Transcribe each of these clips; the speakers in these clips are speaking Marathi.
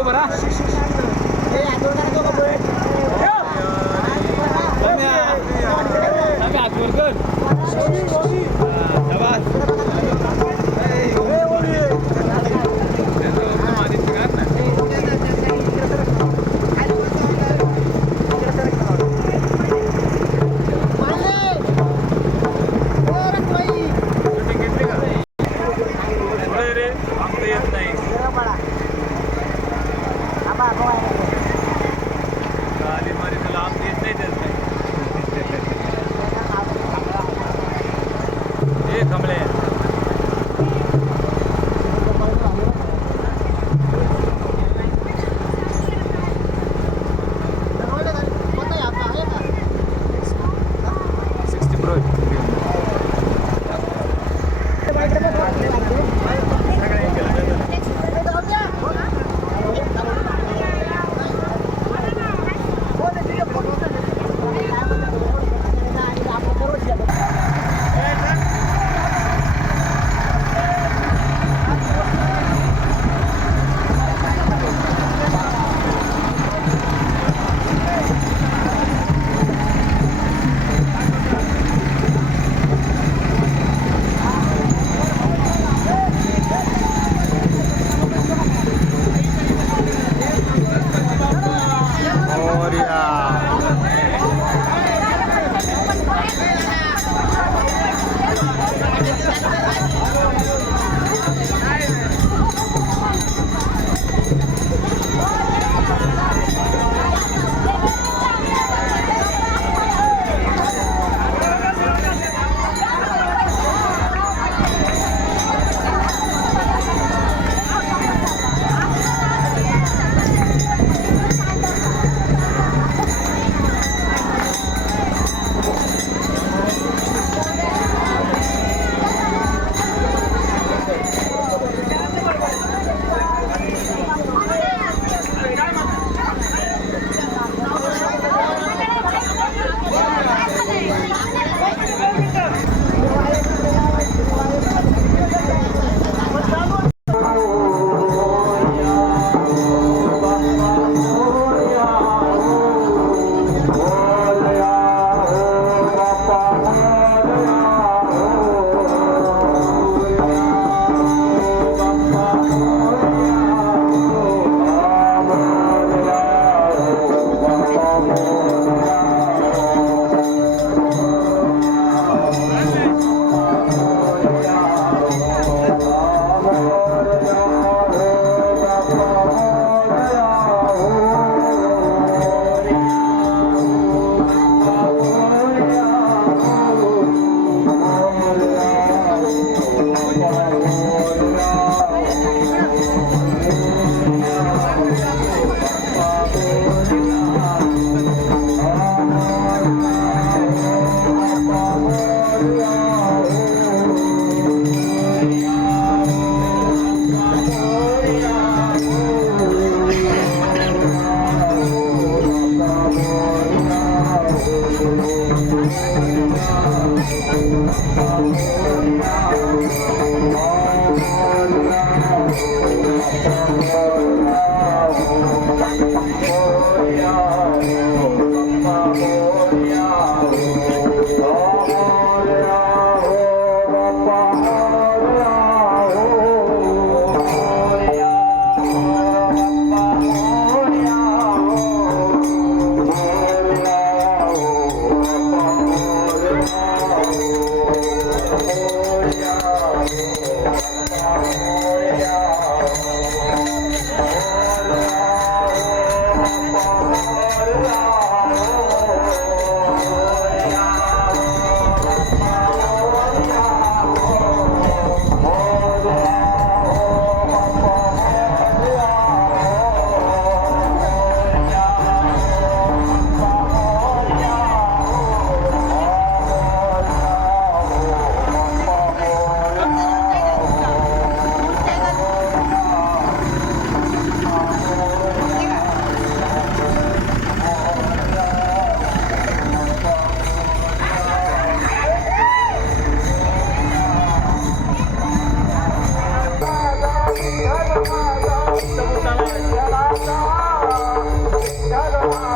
उभं राहा. आम्ही आजवर कर.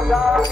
Oh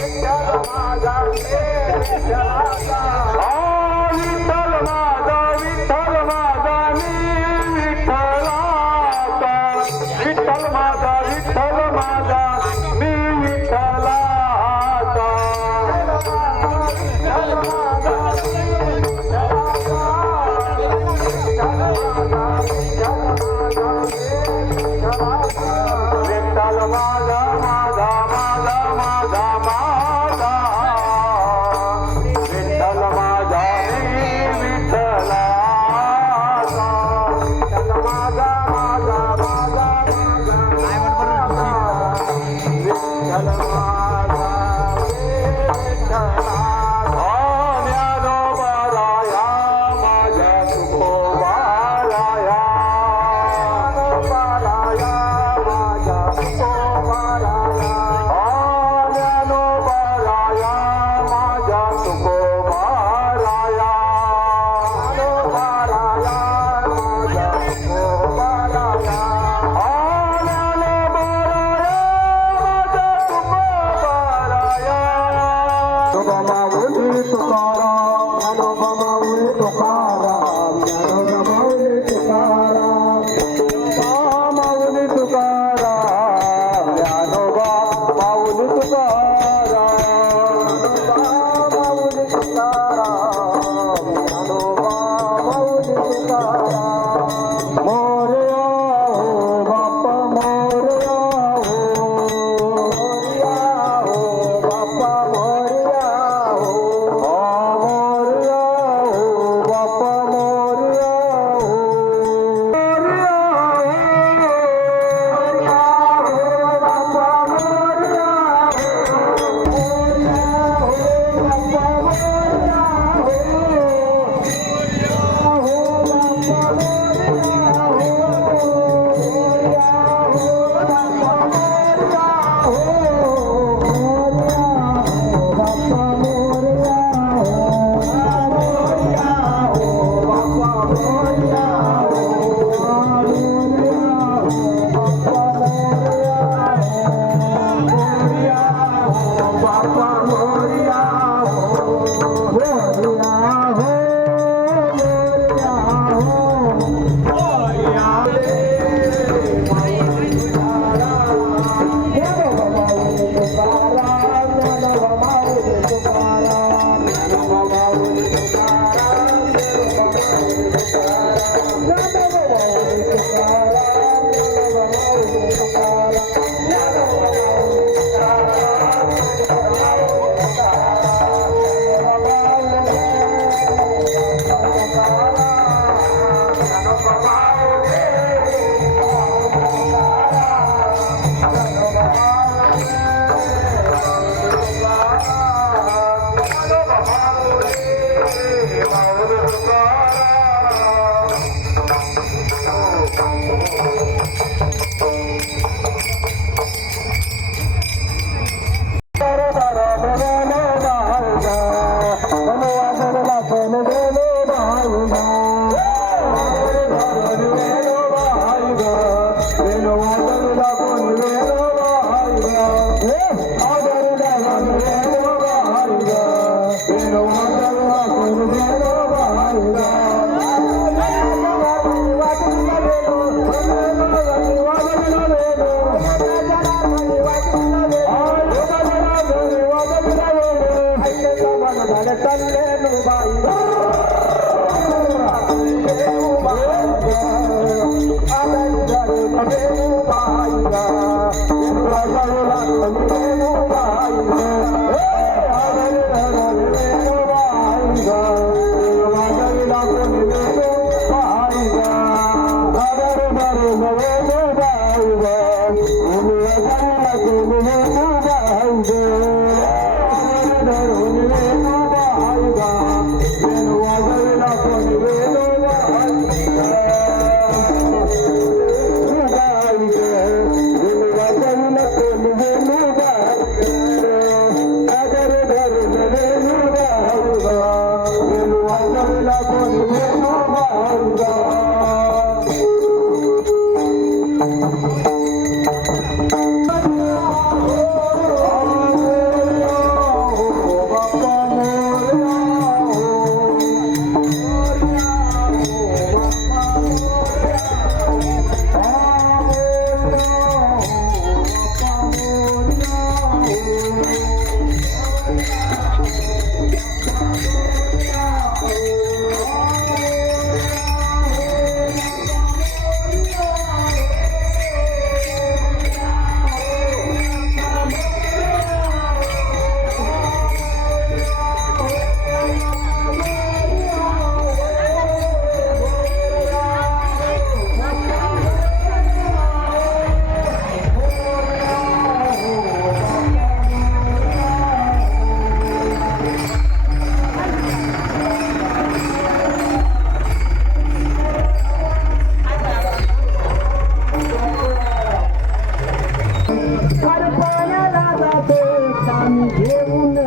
घेऊन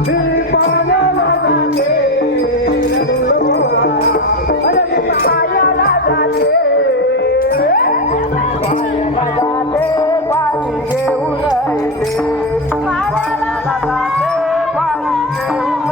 मी पाण्याला जाते अरे पायाला जाते पाणी घेऊन येते पायाला जाते पाणी घेऊन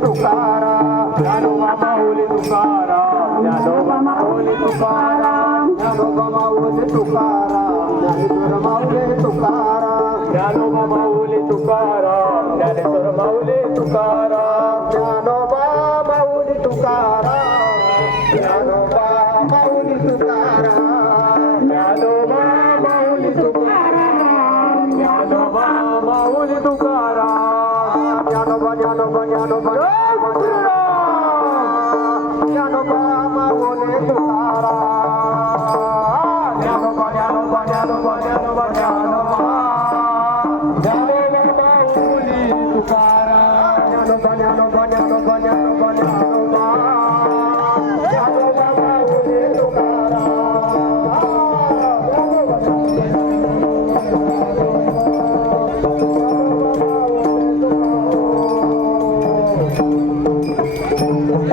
तुकाराम ज्ञानोबा माऊली तुकाराम ज्ञानोबा माऊली तुकाराम ज्ञानोबा माऊली तुकाराम ज्ञानेश्वर माऊली तुकाराम ज्ञानोबा माऊली तुकाराम ज्ञानेश्वर माऊली तुकाराम ज्ञानोबा माऊली तुकाराम ज्ञानोबा माऊली तुकाराम ज्ञानोबा माऊली तुकाराम ज्ञानोबा माऊली तुकाराम ज्ञानोबा ज्ञानोबा ज्ञानोबा ज्ञानोबा माऊली तुकाराम ज्ञानोबा ज्ञानोबा ज्ञानोबा ज्ञानोबा ज्ञानोबा ज्ञानोबा माऊली तुकाराम ज्ञानोबा ज्ञानोबा ज्ञानोबा ज्ञानोबा ज्ञानोबा ज्ञानोबा माऊली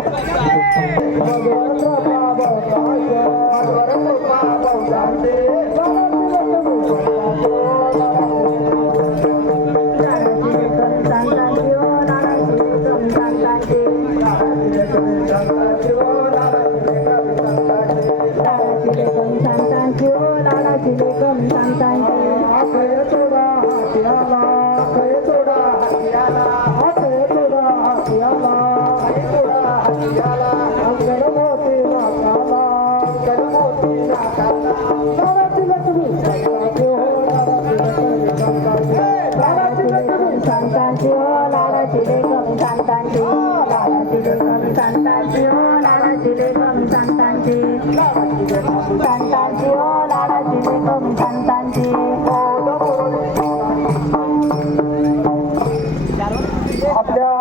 आपल्या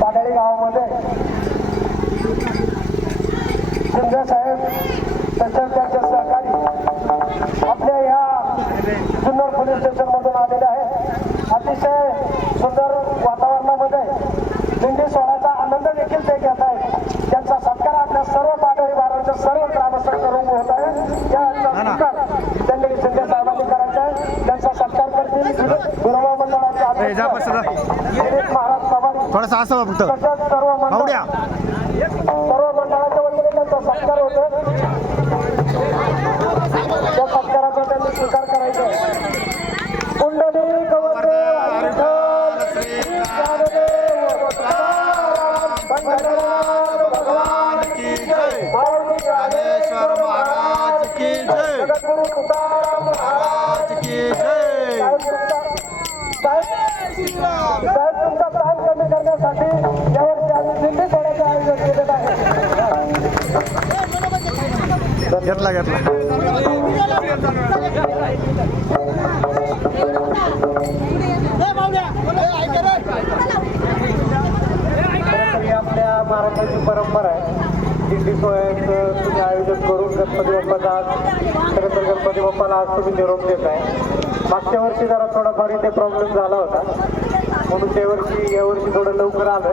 पाडळी गावामध्ये शिंदे साहेब तसेच त्यांचे सहकारी आपल्या ह्या जुन्नर पोलीस स्टेशन मधून आलेले आहेत. अतिशय सुंदर वातावरणामध्ये दिंडी सोहळ्याचा आनंद देखील ते घेत आहेत. त्यांचा सत्कार आपल्या सर्व पाडळी बाराच्या सर्व ग्रामस्थांकडून होत आहे. त्यांनी शिंदे साहेबांनी करायचा आहे. त्यांचा सत्कार करतील गुरुवा मंडळाचे अध्यक्ष महाराज पवार थोडासा असं फक्त तसंच सर्व मंडळाच्या वतीने त्यांचा सत्कार होतो. त्या सत्काराचा त्यांनी स्वीकार करायचा आहे. कुंडली भगवान की जय, ज्ञानेश्वर महाराज की जय, महाराज की जय. साहेब तुमचा ताण कमी करण्यासाठी यावर्षी आम्ही दिंडी सोहळ्याचे आयोजन केलेलं आहे. घेतला घेतला आपल्या महाराष्ट्राची परंपरा आहे. दिंडी सोहळ्याचं तुम्ही आयोजन करून गणपती बाप्पाचा आज खरं तर गणपती बाप्पाला आज तुम्ही निरोप देत आहे. मागच्या वर्षी जरा थोडाफार इथे प्रॉब्लेम झाला होता म्हणून यावर्षी थोडं लवकर आलं.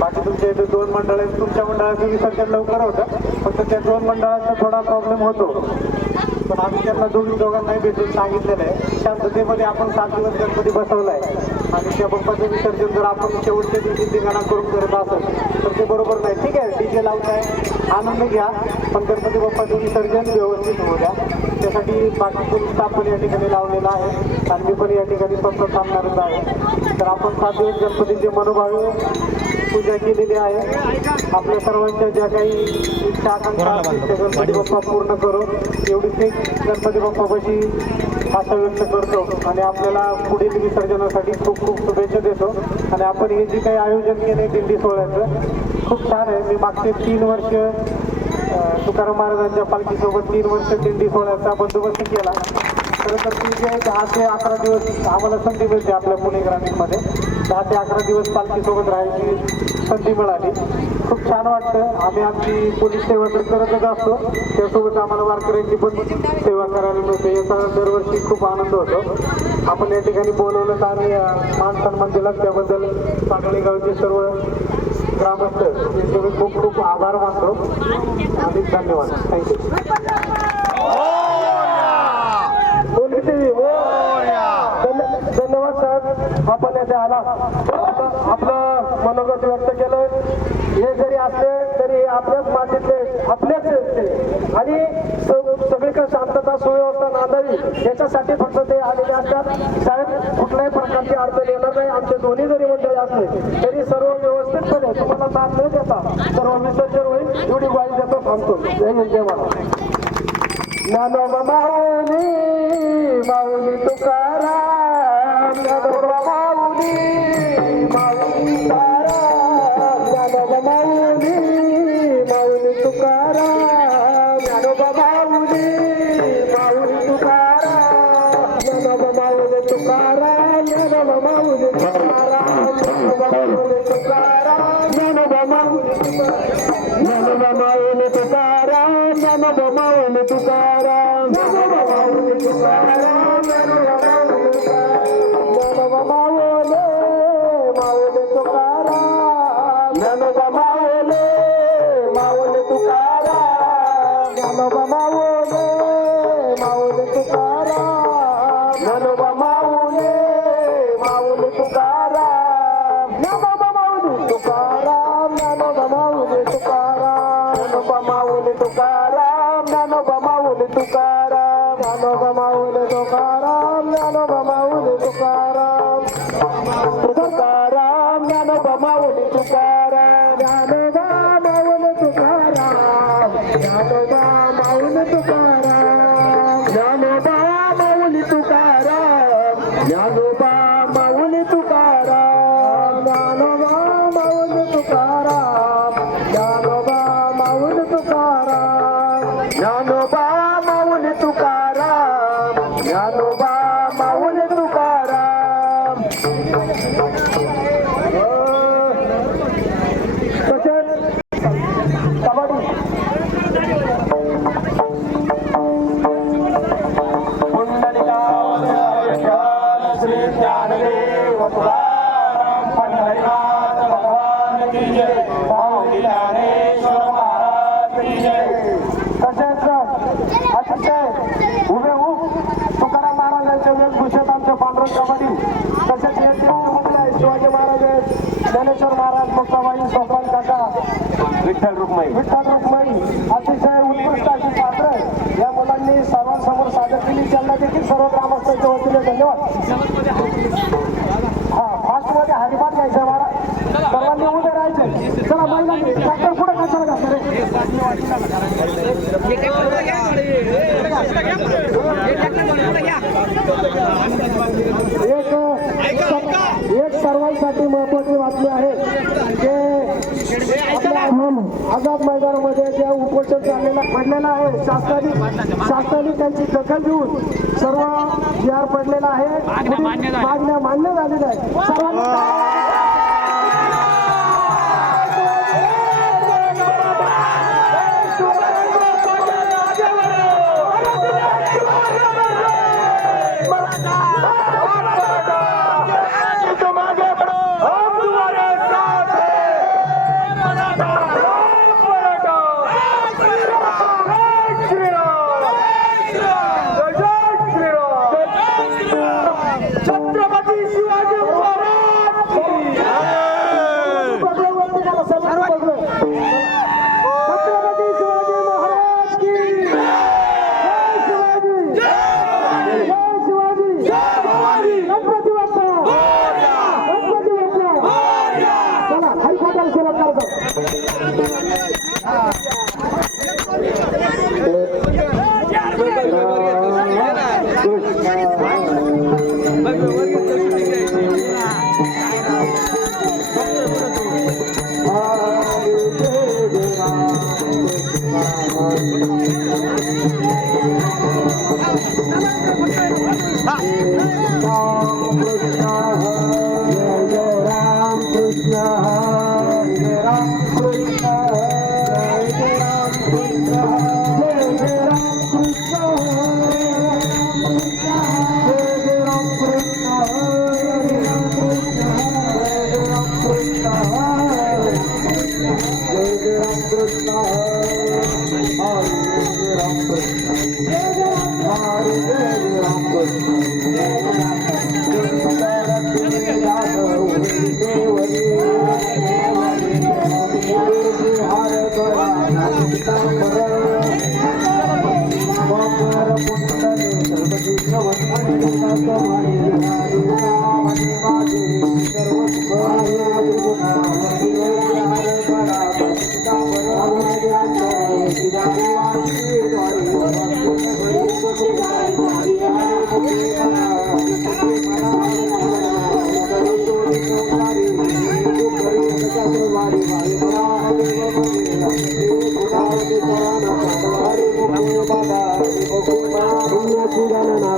बाकी तुमच्या इथे 2 मंडळ आहेत. तुमच्या मंडळाचं विसर्जन लवकर होतं फक्त त्या 2 मंडळाचा थोडा प्रॉब्लेम होतो. पण आम्ही त्यांना दोघांनाही भेटून सांगितलेलं आहे शांततेमध्ये आपण 7 दिवस गणपती बसवला आहे आणि त्या बाप्पाचं विसर्जन जर आपण शेवटच्या दिवशी धिंगाणा करून करत असेल तर ते बरोबर नाही. ठीक आहे डीजे लावताय आनंद घ्या पण गणपती बाप्पाचं विसर्जन व्यवस्थित होऊ द्या. त्यासाठी बाकी पोलीस स्टाफ पण या ठिकाणी लावलेला आहे आणि मी पण या ठिकाणी स्वतः थांबणारच आहे. तर आपण 7 दिवस गणपतीचे मनोभावे पूजा केलेली आहे. आपल्या सर्वांच्या ज्या काही इच्छा आकांक्षा असतील त्या गणपती बाप्पा पूर्ण करू एवढीच एक गणपती बाप्पापाशी आशा व्यक्त करतो आणि आपल्याला पुढील विसर्जनासाठी खूप खूप शुभेच्छा देतो. आणि आपण हे जे काही आयोजन केले दिंडी सोहळ्याचं खूप छान आहे. मी मागचे 3 वर्ष तुकाराम महाराजांच्या पालखीसोबत 3 वर्ष दिंडी सोहळ्याचा बंदोबस्त केला. खरं तर ती 10 ते 11 दिवस आम्हाला संधी मिळते आपल्या पुणे ग्रामीणमध्ये 10 ते 11 दिवस पालखीसोबत राहायची संधी मिळाली. खूप छान वाटतं. आम्ही आमची पोलीस सेवा तर करतच असतो त्यासोबत आम्हाला वारकऱ्यांची पण सेवा करायला मिळते याचा दरवर्षी खूप आनंद होतो. आपण या ठिकाणी बोलवलं आणि मान सन्मान दिला त्याबद्दल पाडळी गावचे सर्व ग्रामस्थ यांचे मी खूप खूप आभार मानतो आणि धन्यवाद. थँक्यू. धन्यवाद साहेब आपण येथे आला आपलं मनोगत व्यक्त केलं. आपल्याच मातीतले आपल्याच ते आणि सगळीकडे शांतता सुव्यवस्था नांदावी याच्यासाठी फक्त ते आलेले असतात. साहेब कुठल्याही प्रकारची अडचण येणार नाही. आमचे दोन्ही जरी मंडळी असले तरी सर्व व्यवस्थितपणे तुम्हाला साथ न देता सर्व विसर्जन होईल एवढी ग्वाही देतो. थांबतो. जय हिंद जय महाराज. ज्ञानोबा माऊली माऊली तुकाराम ज्ञानोबा माऊली माऊली तुकाराम ज्ञानोबा माऊली माऊली तुकाराम ज्ञानोबा माऊली माऊली तुकाराम ज्ञानोबा माऊली तुकाराम ज्ञानोबा माऊली तुकाराम ज्ञानोबा माऊली तुकाराम ज्ञानोबा माऊली तुकाराम ज्ञानोबा माऊली तुकाराम ज्ञानोबा माऊली तुकाराम ज्ञानोबा माऊली तुकाराम ज्ञानोबा माऊली माऊली तुकाराम ज्ञानोबा माऊली माऊली तुकाराम ज्ञानोबा माऊली माऊली तुकाराम ज्ञानोबा माऊली माऊली तुकाराम ज्ञानोबा माऊली तुकाराम ज्ञानोबा माऊली तुकाराम ज्ञानोबा माऊली तुकाराम ज्ञानोबा माऊली तुकाराम ज्ञानोबा माऊली तुकाराम ज्ञानोबा माऊली तुकाराम तुकाराम ज्ञानोबा माऊली तुकाराम ज्ञानोबा माऊली तुकाराम ज्ञानोबा माऊली तुकाराम ज्ञानोबा माऊली तुकाराम ज्ञानोबा माऊली तुकाराम ज्ञानोबा माऊली तुकाराम ज्ञानोबा माऊली तुकाराम ज्ञानोबा माऊली तुकाराम ज्ञानोबा माऊली तुकाराम. तसेच कबड्डी श्री ज्ञानदेव तुकाराम पंढरीनाथ भगवान की जय माऊली ज्ञानेश्वर महाराज की जय. तसेच अतिशय हुबेहूब तुकाराम महाराजांच्या वेशभूषेत आमच्या पांडुरंग कबड्डी तसेच हे शिवाजी महाराज आहेत ज्ञानेश्वर महाराज मुक्ताबाई सोपान काका विठ्ठल रुक्माई अतिशय उत्कृष्ट अशी पात्र या मुलांनी सर्वांसमोर सादर केली. त्यांना देखील सर्व ग्रामस्थांच्या वतीने धन्यवाद. हा फास्टमध्ये हरिपाठ घ्यायचा महाराज सर्वांनी उभे राहायचे. चला महिलांनी ट्रॅक्टर पुढे कशाला घातलं एक सर्वांसाठी महत्वाची बातमी आहे की आझाद मैदानामध्ये जे उपोषण पडलेलं आहे शासनाने त्यांची दखल घेऊन सर्व यार पडलेला आहे. मागण्या मान्य झालेल्या आहेत. सर्वांनी Hare हरी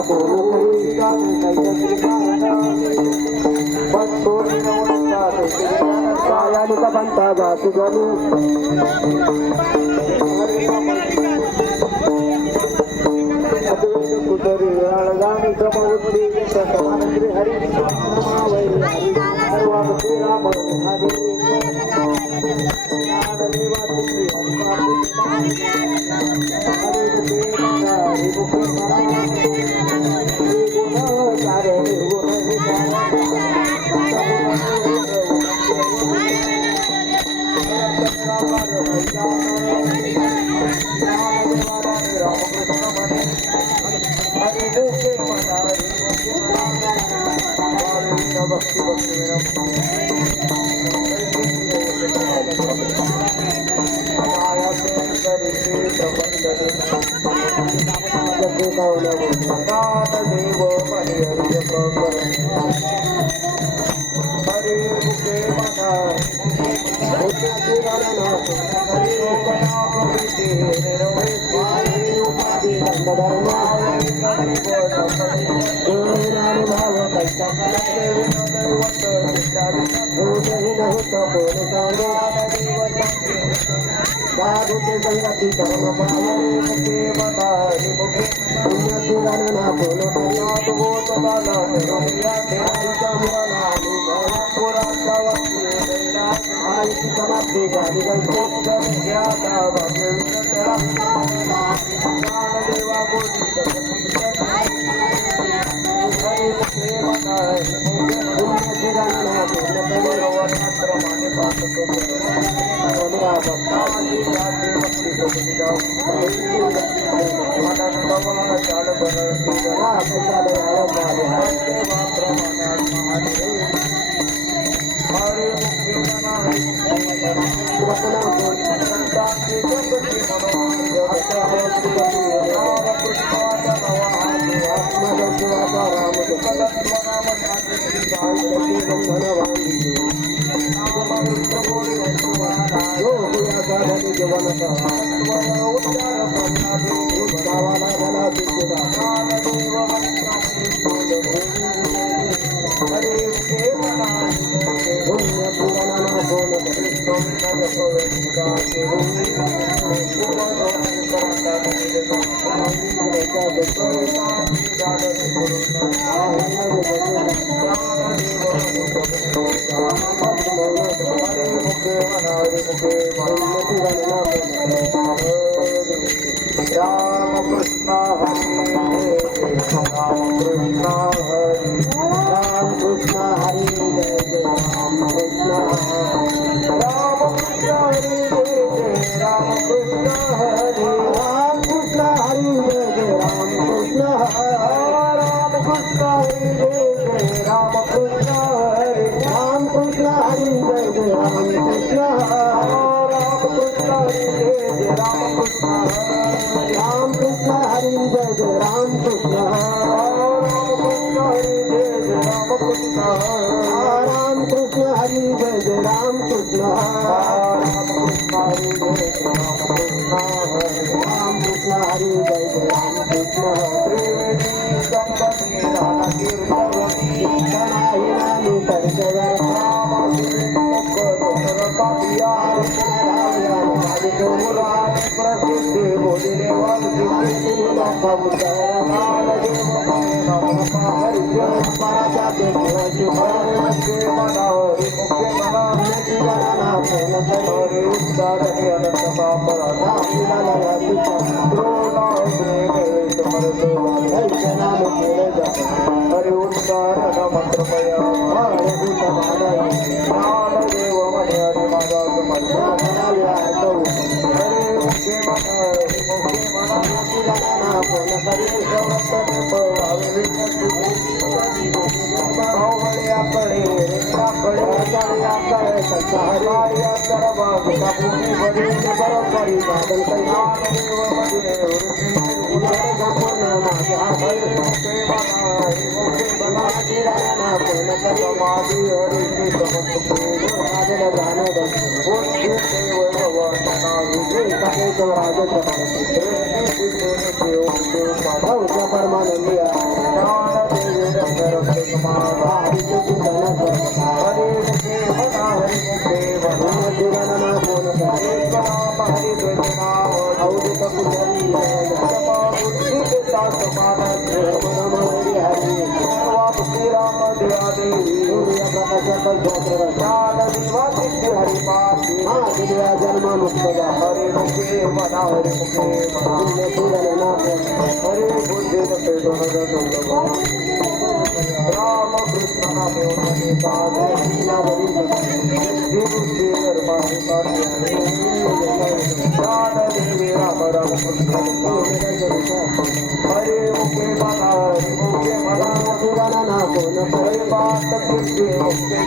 केशवराज भाऊच्या परमानंदिया जन्म मुक्त हरे मुखे मना हरे मुखे हरे बुद्धि राम कृष्ण नामे राम राम कृष्ण हरे मुखे मना हरे मुखे मना हरे बात कृष्ण मुखे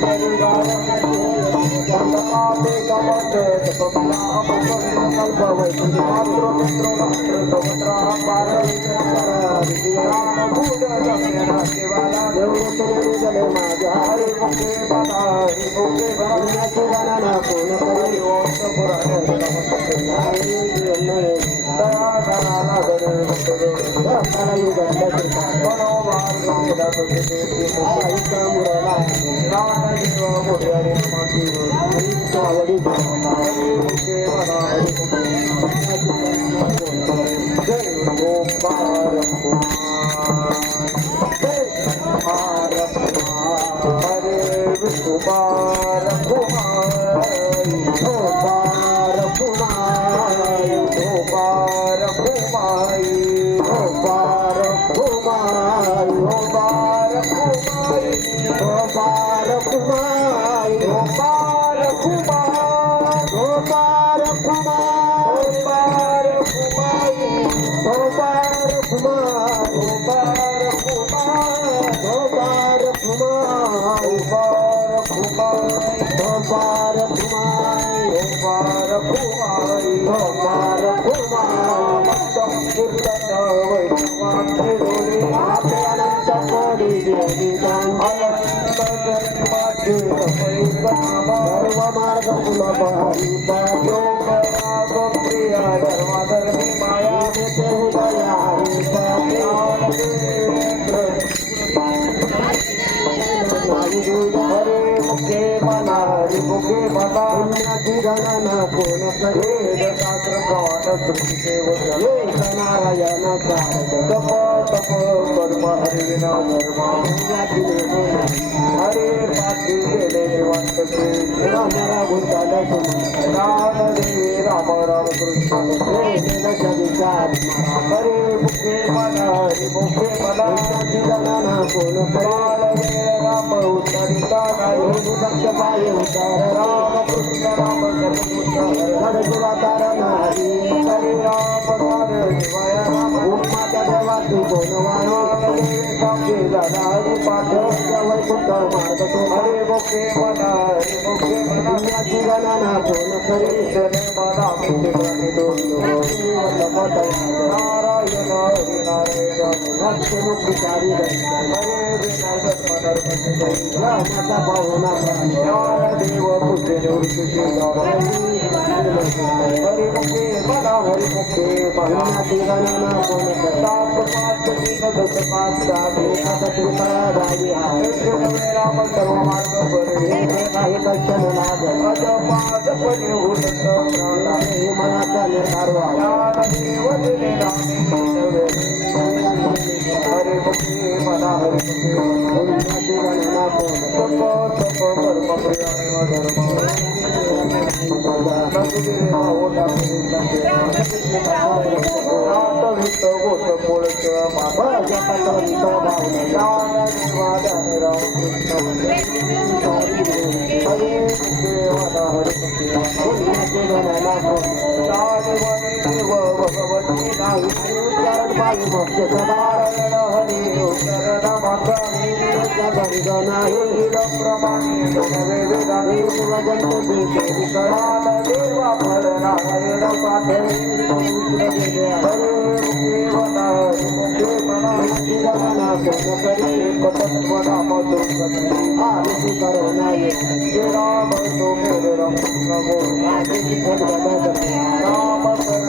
राम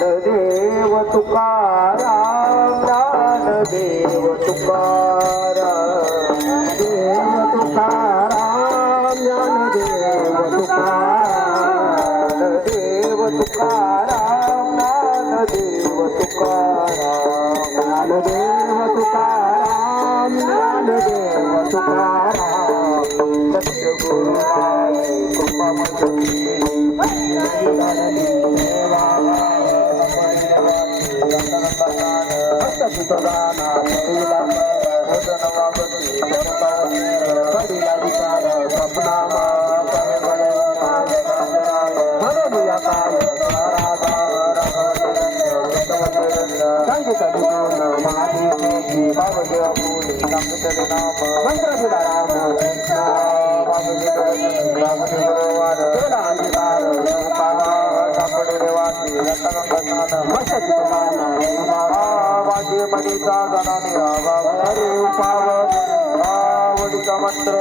ज्ञानदेव तुकाराम ज्ञानदेव तुकाराम देव तुकाराम ज्ञानदेव तुकाराम देव तुकाराम ज्ञानदेव तुकाराम ज्ञानदेव तुकाराम ज्ञानदेव तुकाराम सद्गुरु कृपामंजरी मंत्र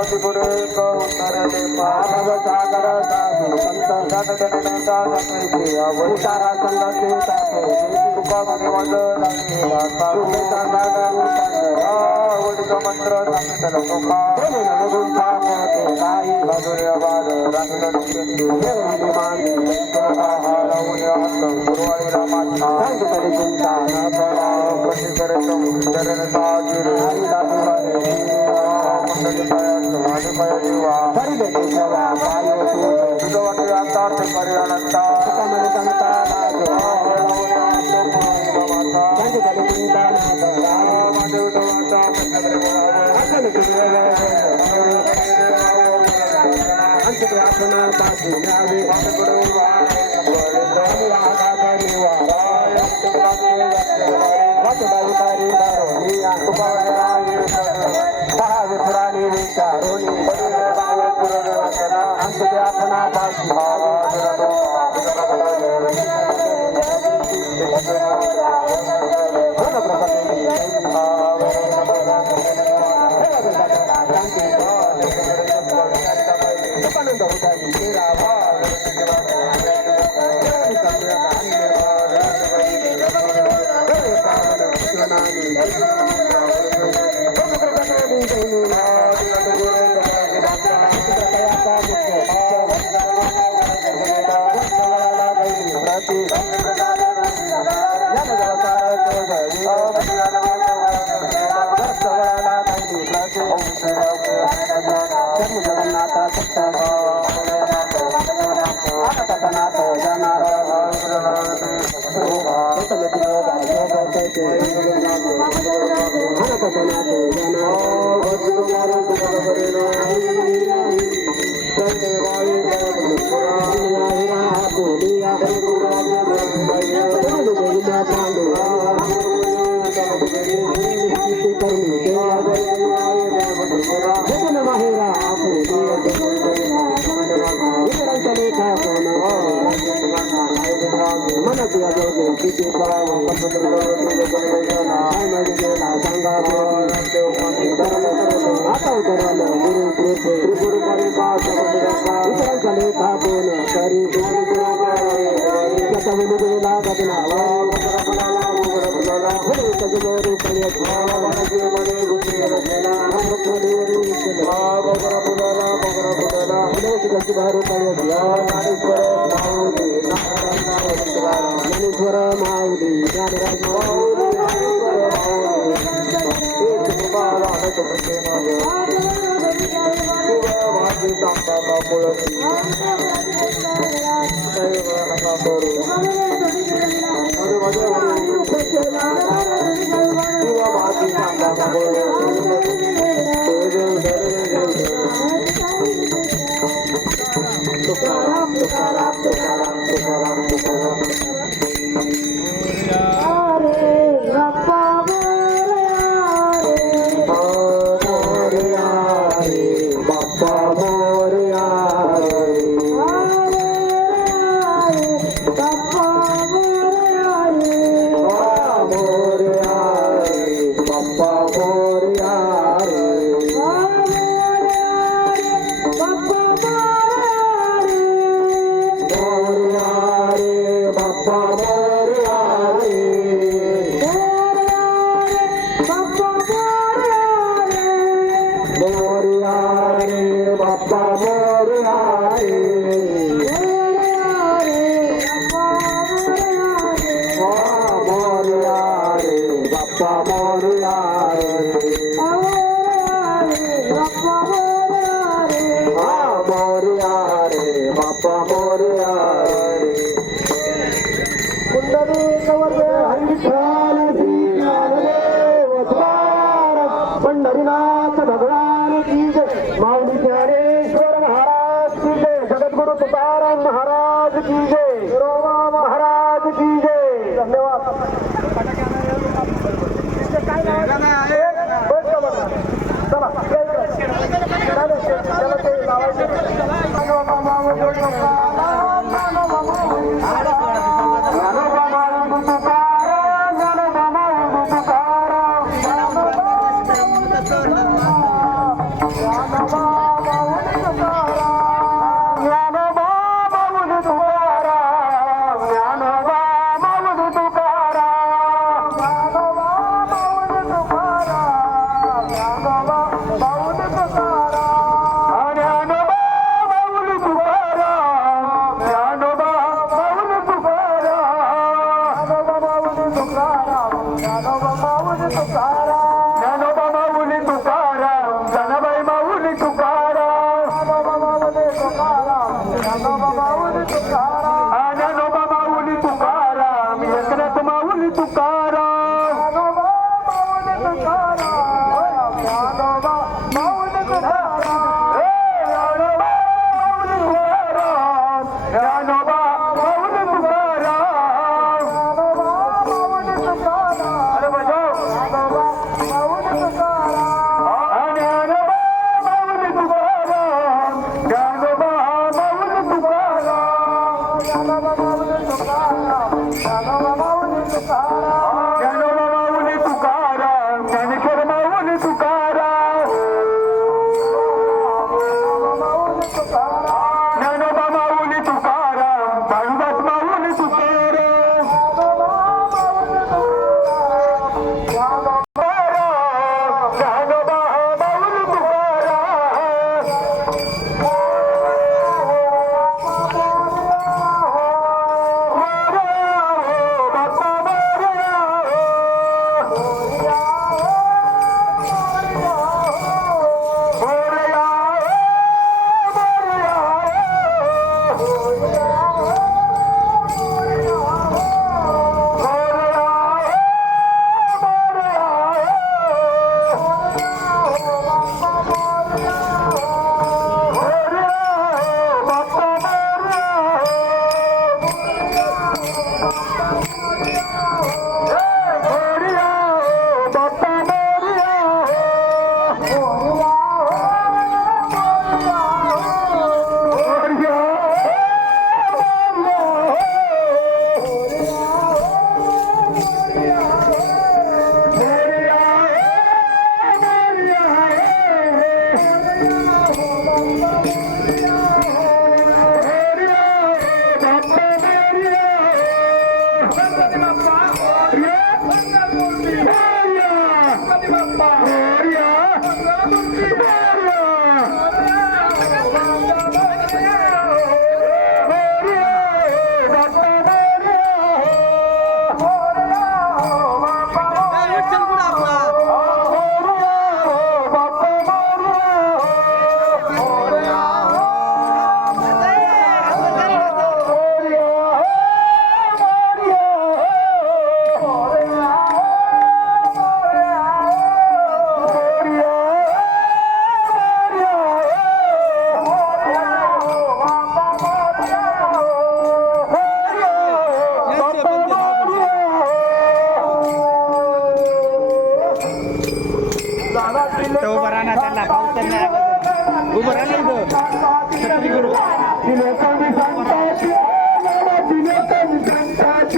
गती पुढे उत्तर दे मानव सागर साधू संत सटकनता सकैसे अवतारा संगते साधू तुका मने मज लागेला साधू सांगा आवडीचा मंत्र सांगितलं तुका नगुण सांगते काही बाजूने बाज रंग निश्चिती हेरली मांडी हारवून हात गुरुवारीला माता सांगितली चिंता न करा प्रति करतो चरण साजीर हरिला तुलाने मंडळी पायात माझे पाय जीवा हरिले केशवा पायो तुझं वाटे आता ते करे अनंता सुखामने संता सांगितली चिंता न करा माझे उठवाचा अंत आपण पाठी न्यावे पुराणी विचारोनी अंत आपण पाठी पंढरीनाथ भगवान की जय, माऊली ज्ञानेश्वर महाराज की जय, जगद्गुरु तुकाराम महाराज की जय, रोमा महाराज की जय. धन्यवाद. Bye. ज्ञानोबा माऊली तुकाराम एकनाथ माऊली तुकाराम ज्ञानोबा माऊली तुकाराम अरे बजाव ज्ञानोबा माऊली तुकाराम ज्ञानोबा माऊली तुकाराम ज्ञानोबा माऊली तुकाराम ज्ञानेश्वर माऊली तुकाराम ज्ञानोबा माऊली तुकाराम भानुदास माऊली तुकाराम ज्ञानोबा माऊली तुकाराम Thank you.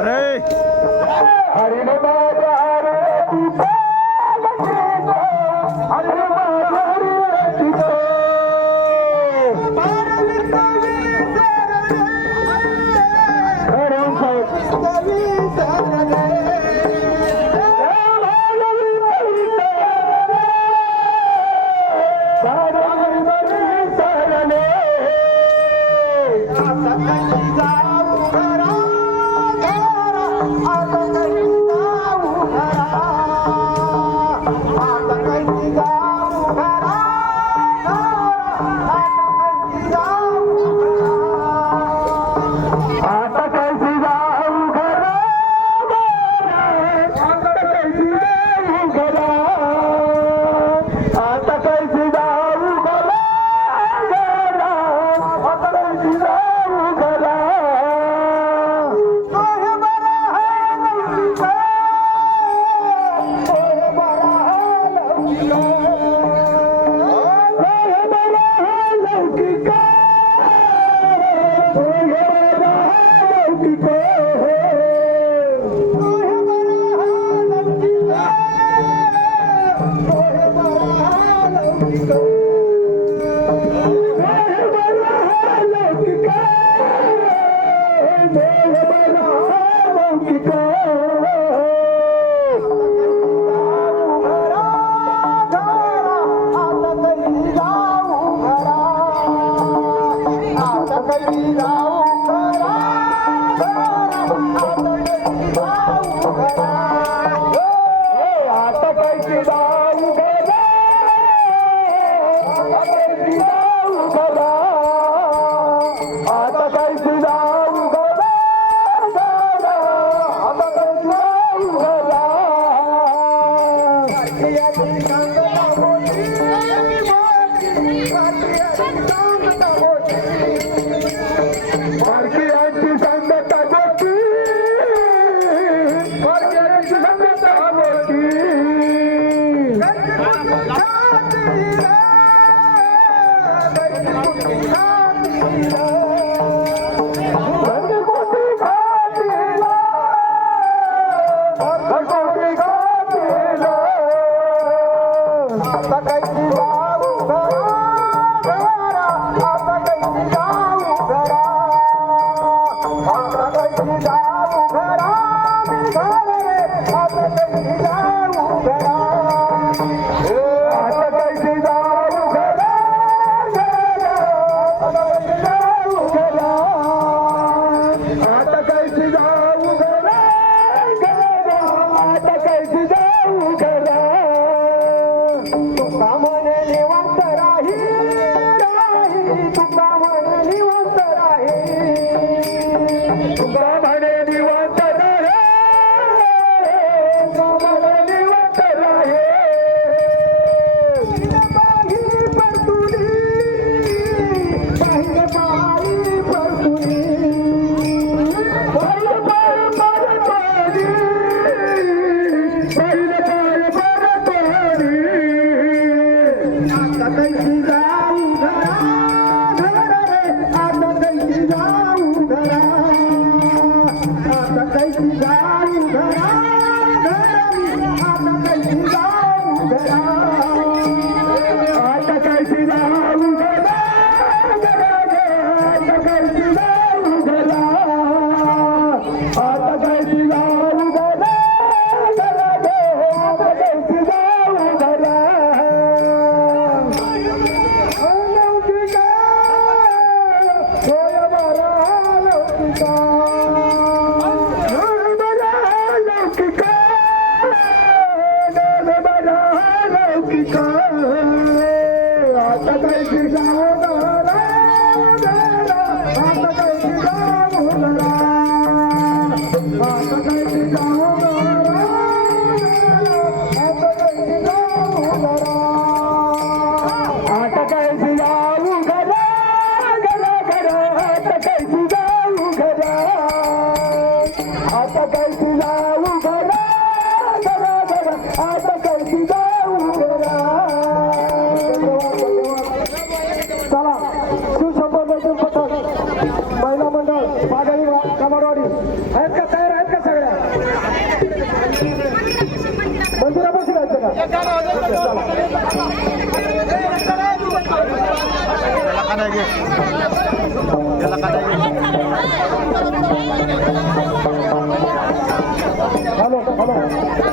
अरे जाऊ घरा त्याला का नाही घे त्याला का नाही घे हॅलो हॅलो